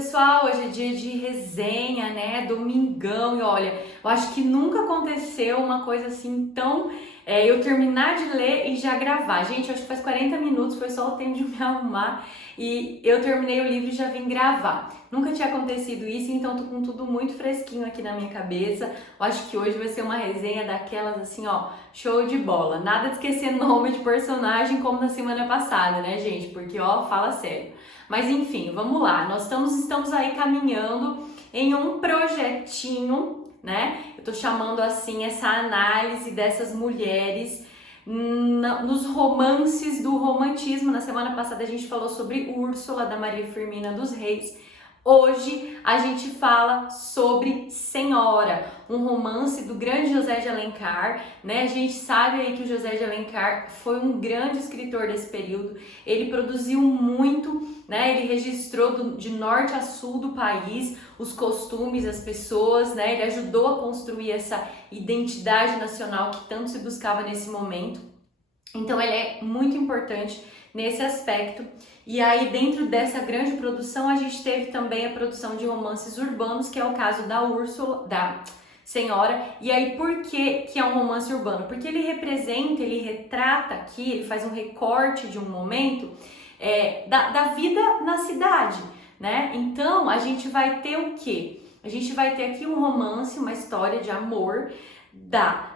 pessoal, hoje é dia de resenha, né? Domingão, e olha, eu acho que nunca aconteceu uma coisa assim tão. Eu terminar de ler e já gravar. Gente, eu acho que faz 40 minutos, foi só o tempo de me arrumar e eu terminei o livro e já vim gravar. Nunca tinha acontecido isso, então tô com tudo muito fresquinho aqui na minha cabeça. Eu acho que hoje vai ser uma resenha daquelas assim, ó, show de bola. Nada de esquecer nome de personagem como na semana passada, né, gente? Porque, ó, fala sério. Mas enfim, vamos lá. Nós estamos aí caminhando em um projetinho, né? Eu tô chamando assim essa análise dessas mulheres nos romances do romantismo. Na semana passada a gente falou sobre Úrsula, da Maria Firmina dos Reis. Hoje a gente fala sobre Senhora, um romance do grande José de Alencar, né? A gente sabe aí que o José de Alencar foi um grande escritor desse período. Ele produziu muito, né? Ele registrou de norte a sul do país os costumes, as pessoas, né? Ele ajudou a construir essa identidade nacional que tanto se buscava nesse momento. Então ele é muito importante nesse aspecto. E aí dentro dessa grande produção a gente teve também a produção de romances urbanos, que é o caso da Úrsula, da Senhora. E aí por que é um romance urbano? Porque ele representa, ele retrata aqui, ele faz um recorte de um momento da vida na cidade, né? Então a gente vai ter o quê? A gente vai ter aqui um romance, uma história de amor da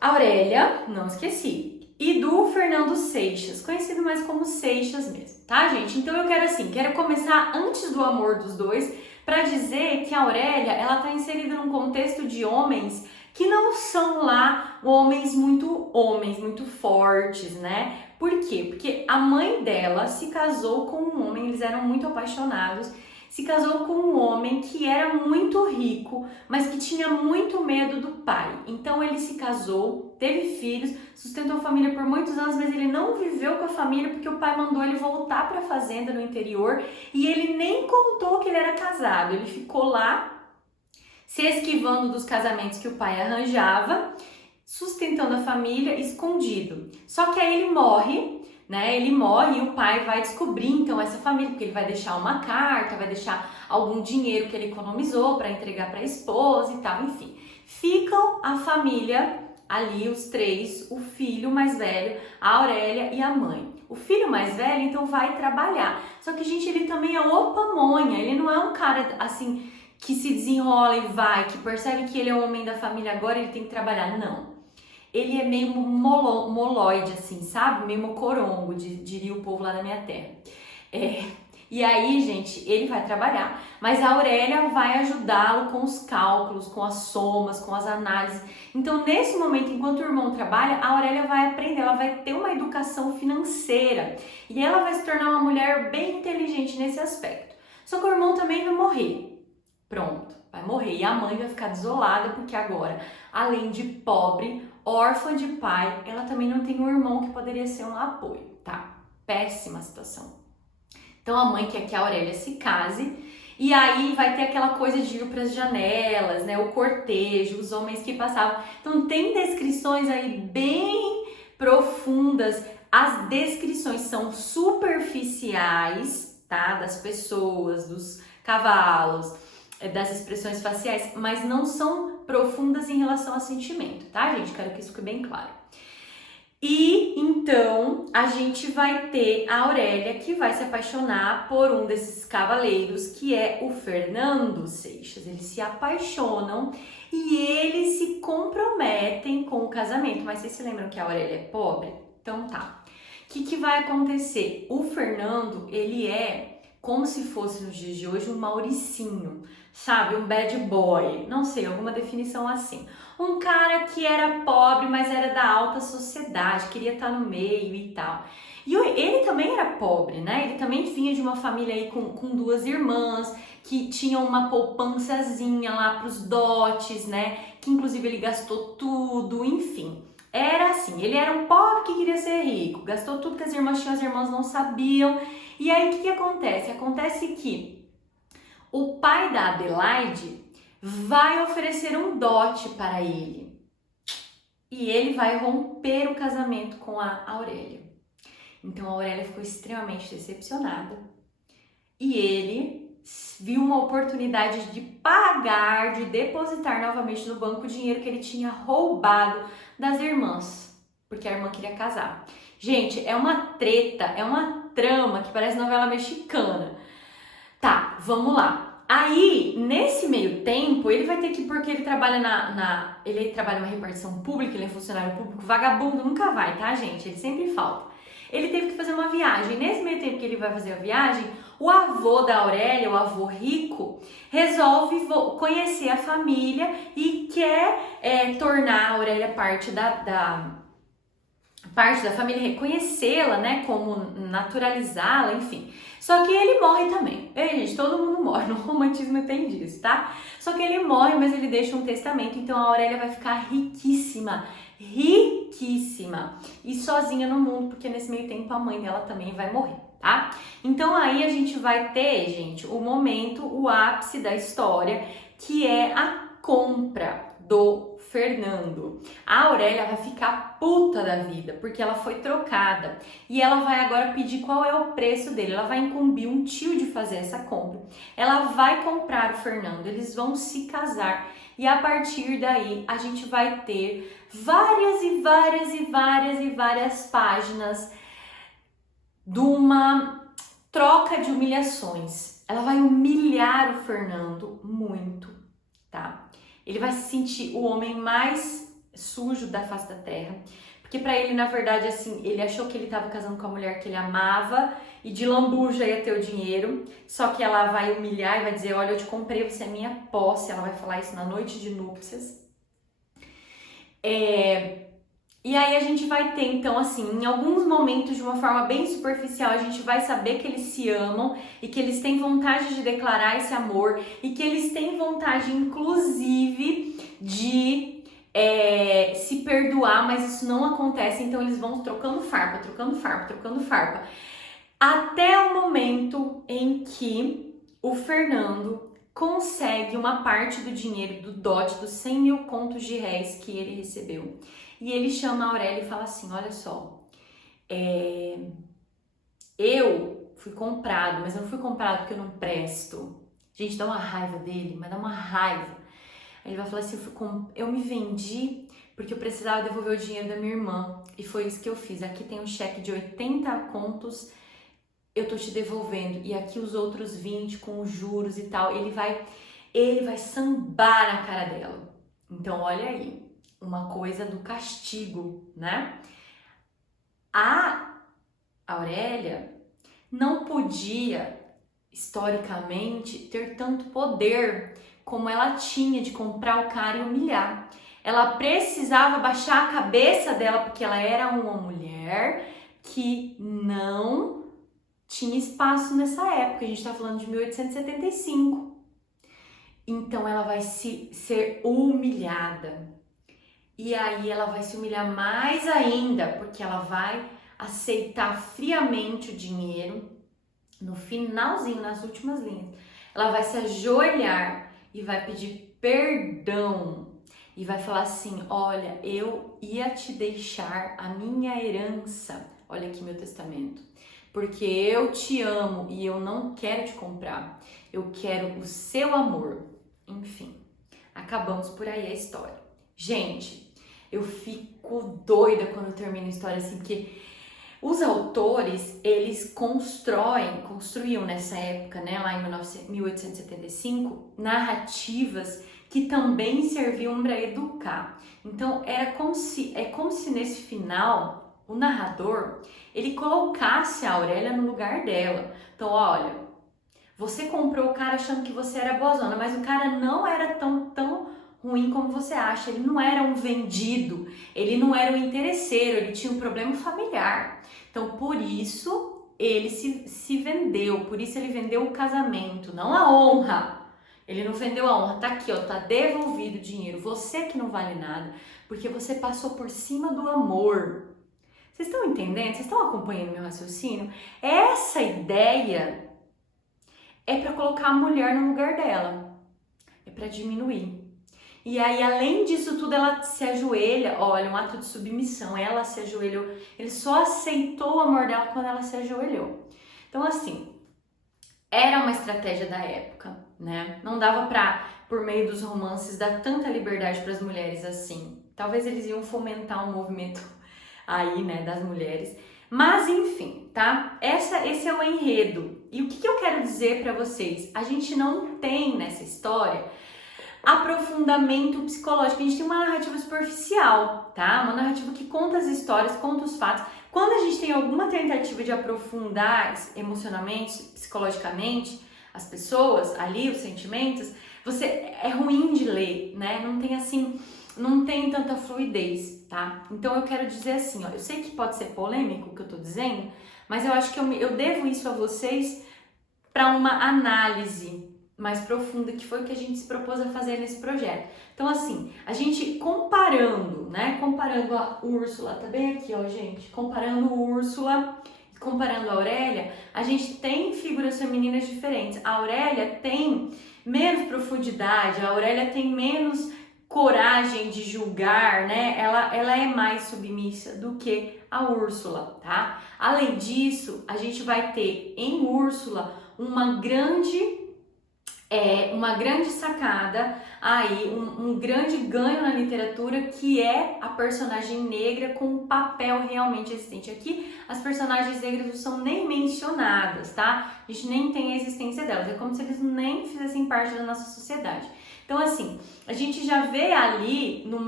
Aurélia, não esqueci, e do Fernando Seixas, conhecido mais como Seixas mesmo, tá, gente? Então eu quero começar antes do amor dos dois para dizer que a Aurélia, ela tá inserida num contexto de homens que não são lá homens muito fortes, né? Por quê? Porque a mãe dela se casou com um homem, eles eram muito apaixonados, se casou com um homem que era muito rico, mas que tinha muito medo do pai. Então ele se casou, teve filhos, sustentou a família por muitos anos, mas ele não viveu com a família porque o pai mandou ele voltar para a fazenda no interior e ele nem contou que ele era casado. Ele ficou lá se esquivando dos casamentos que o pai arranjava, sustentando a família escondido. Só que aí ele morre, né? Ele morre e o pai vai descobrir então essa família, porque ele vai deixar uma carta, vai deixar algum dinheiro que ele economizou para entregar para a esposa e tal, enfim. Ficam a família ali, os três, o filho mais velho, a Aurélia e a mãe. O filho mais velho então vai trabalhar. Só que, gente, ele também é o pamonha, ele não é um cara assim que se desenrola e vai, que percebe que ele é o homem da família agora, ele tem que trabalhar. Não. Ele é meio moloide, assim, sabe? Meio mocorongo, diria o povo lá da minha terra. E aí, gente, ele vai trabalhar, mas a Aurélia vai ajudá-lo com os cálculos, com as somas, com as análises. Então, nesse momento, enquanto o irmão trabalha, a Aurélia vai aprender, ela vai ter uma educação financeira e ela vai se tornar uma mulher bem inteligente nesse aspecto. Só que o irmão também vai morrer. Pronto, vai morrer. E a mãe vai ficar desolada porque agora, além de pobre, órfã de pai, ela também não tem um irmão que poderia ser um apoio, tá? Péssima situação. Então a mãe quer que a Aurélia se case e aí vai ter aquela coisa de ir para as janelas, né? O cortejo, os homens que passavam. Então tem descrições aí bem profundas. As descrições são superficiais, tá? Das pessoas, dos cavalos, das expressões faciais, mas não são profundas em relação ao sentimento, tá, gente? Quero que isso fique bem claro. E então a gente vai ter a Aurélia que vai se apaixonar por um desses cavaleiros, que é o Fernando Seixas. Eles se apaixonam e eles se comprometem com o casamento. Mas vocês se lembram que a Aurélia é pobre? Então tá. O que vai acontecer? O Fernando, ele é como se fosse nos dias de hoje um Mauricinho, sabe? Um bad boy, não sei, alguma definição assim. Um cara que era pobre, mas era da alta sociedade, queria estar no meio e tal. E ele também era pobre, né? Ele também vinha de uma família aí com duas irmãs, que tinham uma poupançazinha lá para os dotes, né? Que inclusive ele gastou tudo, enfim. Era assim, ele era um pobre que queria ser rico, gastou tudo que as irmãs tinham, as irmãs não sabiam. E aí o que acontece? Acontece que o pai da Adelaide vai oferecer um dote para ele. E ele vai romper o casamento com a Aurélia. Então a Aurélia ficou extremamente decepcionada. E ele viu uma oportunidade de pagar, de depositar novamente no banco o dinheiro que ele tinha roubado das irmãs, porque a irmã queria casar. Gente, é uma treta, é uma trama que parece novela mexicana. Tá, vamos lá. Aí, nesse meio tempo, ele vai ter que, porque ele trabalha ele trabalha numa repartição pública, ele é funcionário público, vagabundo nunca vai, tá, gente? Ele sempre falta. Ele teve que fazer uma viagem. Nesse meio tempo que ele vai fazer a viagem, o avô da Aurélia, o avô rico, resolve conhecer a família e quer tornar a Aurélia parte da família, reconhecê-la, né, como naturalizá-la, enfim. Só que ele morre também. Gente, todo mundo morre, no romantismo tem disso, tá? Só que ele morre, mas ele deixa um testamento, então a Aurélia vai ficar riquíssima, riquíssima e sozinha no mundo, porque nesse meio tempo a mãe dela também vai morrer, tá? Então aí a gente vai ter, gente, o momento, o ápice da história, que é a compra do Fernando. A Aurélia vai ficar puta da vida, porque ela foi trocada e ela vai agora pedir qual é o preço dele. Ela vai incumbir um tio de fazer essa compra. Ela vai comprar o Fernando, eles vão se casar e a partir daí a gente vai ter várias e várias e várias e várias páginas de uma troca de humilhações. Ela vai humilhar o Fernando muito, tá? Ele vai se sentir o homem mais sujo da face da terra, porque pra ele, na verdade, assim, ele achou que ele estava casando com a mulher que ele amava e de lambuja ia ter o dinheiro, só que ela vai humilhar e vai dizer, olha, eu te comprei, você é minha posse. Ela vai falar isso na noite de núpcias. E aí a gente vai ter, então, assim, em alguns momentos, de uma forma bem superficial, a gente vai saber que eles se amam e que eles têm vontade de declarar esse amor e que eles têm vontade, inclusive, de se perdoar, mas isso não acontece, então eles vão trocando farpa, trocando farpa, trocando farpa, até o momento em que o Fernando consegue uma parte do dinheiro do dote, dos 100 mil contos de réis que ele recebeu. E ele chama a Aurélia e fala assim, olha só, eu fui comprado, mas eu não fui comprado porque eu não presto. Gente, dá uma raiva dele, mas dá uma raiva. Aí ele vai falar assim, eu me vendi porque eu precisava devolver o dinheiro da minha irmã. E foi isso que eu fiz. Aqui tem um cheque de 80 contos, eu tô te devolvendo. E aqui os outros 20 com os juros e tal. Ele vai sambar na cara dela. Então, olha aí. Uma coisa do castigo, né? A Aurélia não podia, historicamente, ter tanto poder como ela tinha de comprar o cara e humilhar. Ela precisava baixar a cabeça dela, porque ela era uma mulher que não tinha espaço nessa época. A gente tá falando de 1875. Então ela vai ser humilhada. E aí ela vai se humilhar mais ainda, porque ela vai aceitar friamente o dinheiro. No finalzinho, nas últimas linhas, ela vai se ajoelhar e vai pedir perdão. E vai falar assim, olha, eu ia te deixar a minha herança. Olha aqui meu testamento. Porque eu te amo e eu não quero te comprar. Eu quero o seu amor. Enfim, acabamos por aí a história. Gente, eu fico doida quando eu termino a história assim, porque os autores, eles construíam nessa época, né, lá em 1875, narrativas que também serviam para educar. Então, é como se nesse final, o narrador, ele colocasse a Aurélia no lugar dela. Então, olha, você comprou o cara achando que você era boazona, mas o cara não era tão ruim como você acha. Ele não era um vendido, ele não era um interesseiro, ele tinha um problema familiar. Então, por isso, ele se vendeu, por isso ele vendeu o casamento, não a honra. Ele não vendeu a honra, tá aqui, ó, tá devolvido o dinheiro. Você que não vale nada, porque você passou por cima do amor. Vocês estão entendendo? Vocês estão acompanhando meu raciocínio? Essa ideia é para colocar a mulher no lugar dela, é para diminuir. E aí, além disso tudo, ela se ajoelha, olha, um ato de submissão, ela se ajoelhou, ele só aceitou o amor dela quando ela se ajoelhou. Então, assim, era uma estratégia da época, né? Não dava pra, por meio dos romances, dar tanta liberdade para as mulheres assim. Talvez eles iam fomentar um movimento aí, né, das mulheres. Mas enfim, tá? Esse é o enredo. E o que eu quero dizer para vocês? A gente não tem nessa história aprofundamento psicológico. A gente tem uma narrativa superficial, tá? Uma narrativa que conta as histórias, conta os fatos. Quando a gente tem alguma tentativa de aprofundar emocionalmente, psicologicamente, as pessoas ali, os sentimentos, é ruim de ler, né? Não tem tanta fluidez, tá? Então eu quero dizer assim, ó, eu sei que pode ser polêmico o que eu tô dizendo, mas eu acho que eu devo isso a vocês para uma análise mais profunda, que foi o que a gente se propôs a fazer nesse projeto. Então, assim, a gente comparando, né? Comparando a Úrsula, tá bem aqui, ó, gente. Comparando Úrsula, comparando a Aurélia, a gente tem figuras femininas diferentes. A Aurélia tem menos profundidade, a Aurélia tem menos coragem de julgar, né? Ela é mais submissa do que a Úrsula, tá? Além disso, a gente vai ter em Úrsula uma grande sacada aí, um grande ganho na literatura, que é a personagem negra com um papel realmente existente. Aqui as personagens negras não são nem mencionadas, tá? A gente nem tem a existência delas, é como se eles nem fizessem parte da nossa sociedade. Então, assim, a gente já vê ali num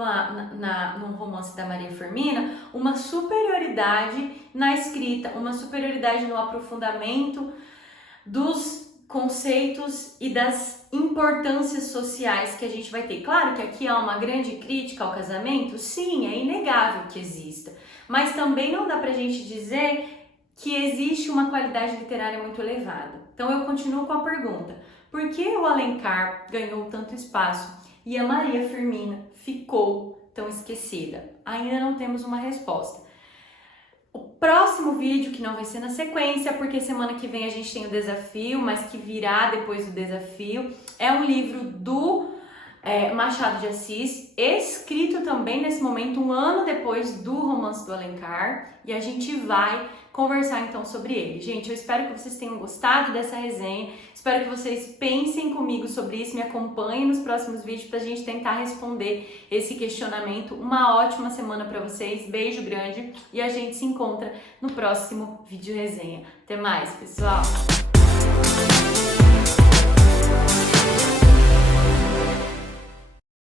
romance da Maria Firmina uma superioridade na escrita, uma superioridade no aprofundamento dos conceitos e das importâncias sociais que a gente vai ter. Claro que aqui há uma grande crítica ao casamento, sim, é inegável que exista, mas também não dá pra gente dizer que existe uma qualidade literária muito elevada. Então eu continuo com a pergunta: por que o Alencar ganhou tanto espaço e a Maria Firmina ficou tão esquecida? Ainda não temos uma resposta. O próximo vídeo, que não vai ser na sequência, porque semana que vem a gente tem o desafio, mas que virá depois do desafio, é um livro do Machado de Assis, escrito também nesse momento, um ano depois do romance do Alencar, e a gente vai conversar então sobre ele. Gente, eu espero que vocês tenham gostado dessa resenha, espero que vocês pensem comigo sobre isso, me acompanhem nos próximos vídeos pra gente tentar responder esse questionamento. Uma ótima semana pra vocês, beijo grande, e a gente se encontra no próximo vídeo resenha. Até mais, pessoal!